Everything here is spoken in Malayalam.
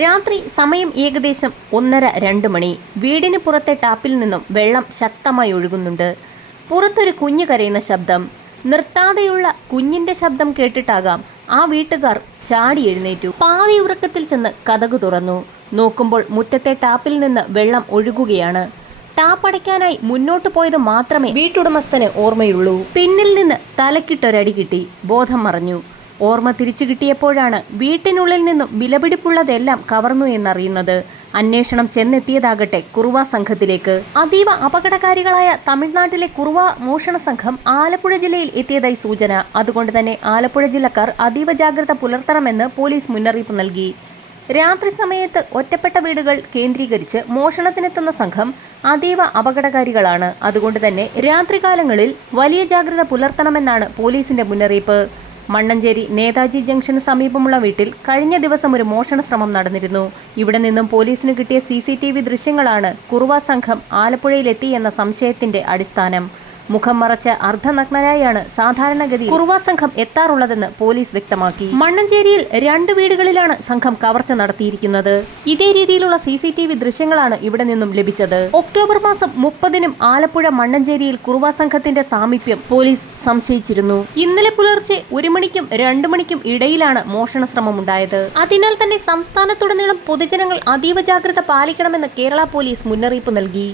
രാത്രി സമയം ഏകദേശം ഒന്നര രണ്ട് മണി. വീടിന് പുറത്തെ ടാപ്പിൽ നിന്നും വെള്ളം ശക്തമായി ഒഴുകുന്നുണ്ട്. പുറത്തൊരു കുഞ്ഞു കരയുന്ന ശബ്ദം. നിർത്താതെയുള്ള കുഞ്ഞിന്റെ ശബ്ദം കേട്ടിട്ടാകാം ആ വീട്ടുകാർ ചാടി എഴുന്നേറ്റു. പാതി ഉറക്കത്തിൽ ചെന്ന് കതകു തുറന്നു. നോക്കുമ്പോൾ മുറ്റത്തെ ടാപ്പിൽ നിന്ന് വെള്ളം ഒഴുകുകയാണ്. ടാപ്പ് അടയ്ക്കാനായി മുന്നോട്ട് പോയത് മാത്രമേ വീട്ടുടമസ്ഥന് ഓർമ്മയുള്ളൂ. പിന്നിൽ നിന്ന് തലക്കിട്ടൊരടി കിട്ടി. ബോധം മറഞ്ഞു. ഓർമ്മ തിരിച്ചു കിട്ടിയപ്പോഴാണ് വീട്ടിനുള്ളിൽ നിന്നും വിലപിടിപ്പുള്ളതെല്ലാം കവർന്നു എന്നറിയുന്നത്. അന്വേഷണം ചെന്നെത്തിയതാകട്ടെ കുറുവ സംഘത്തിലേക്ക്. അതീവ അപകടകാരികളായ തമിഴ്നാട്ടിലെ കുറുവ മോഷണ സംഘം ആലപ്പുഴ ജില്ലയിൽ എത്തിയതായി സൂചന. അതുകൊണ്ട് തന്നെ ആലപ്പുഴ ജില്ലക്കാർ അതീവ ജാഗ്രത പുലർത്തണമെന്ന് പോലീസ് മുന്നറിയിപ്പ് നൽകി. രാത്രി സമയത്ത് ഒറ്റപ്പെട്ട വീടുകൾ കേന്ദ്രീകരിച്ച് മോഷണത്തിനെത്തുന്ന സംഘം അതീവ അപകടകാരികളാണ്. അതുകൊണ്ട് തന്നെ രാത്രികാലങ്ങളിൽ വലിയ ജാഗ്രത പുലർത്തണമെന്നാണ് പോലീസിന്റെ മുന്നറിയിപ്പ്. മണ്ണഞ്ചേരി നേതാജി ജംഗ്ഷന് സമീപമുള്ള വീട്ടിൽ കഴിഞ്ഞ ദിവസം ഒരു മോഷണ ശ്രമം നടന്നിരുന്നു. ഇവിടെ നിന്നും പോലീസിന് കിട്ടിയ സി ദൃശ്യങ്ങളാണ് കുറുവ സംഘം ആലപ്പുഴയിലെത്തി എന്ന സംശയത്തിന്റെ അടിസ്ഥാനം. മുഖം മറച്ച് അർദ്ധനഗ്നരായാണ് സാധാരണഗതി കുറുവ സംഘം എത്താറുള്ളതെന്ന് പോലീസ് വ്യക്തമാക്കി. മണ്ണഞ്ചേരിയിൽ രണ്ട് വീടുകളിലാണ് സംഘം കവർച്ച നടത്തിയിരിക്കുന്നത്. ഇതേ രീതിയിലുള്ള സി സി ടി വി ദൃശ്യങ്ങളാണ് ഇവിടെ നിന്നും ലഭിച്ചത്. ഒക്ടോബർ മാസം മുപ്പതിനും ആലപ്പുഴ മണ്ണഞ്ചേരിയിൽ കുറുവാ സംഘത്തിന്റെ സാമീപ്യം പോലീസ് സംശയിച്ചിരുന്നു. ഇന്നലെ പുലർച്ചെ ഒരു മണിക്കും രണ്ടു മണിക്കും ഇടയിലാണ് മോഷണ ശ്രമം ഉണ്ടായത് അതിനാൽ തന്നെ സംസ്ഥാനത്തുടനീളം പൊതുജനങ്ങൾ അതീവ ജാഗ്രത പാലിക്കണമെന്ന് കേരള പോലീസ് മുന്നറിയിപ്പ് നൽകി.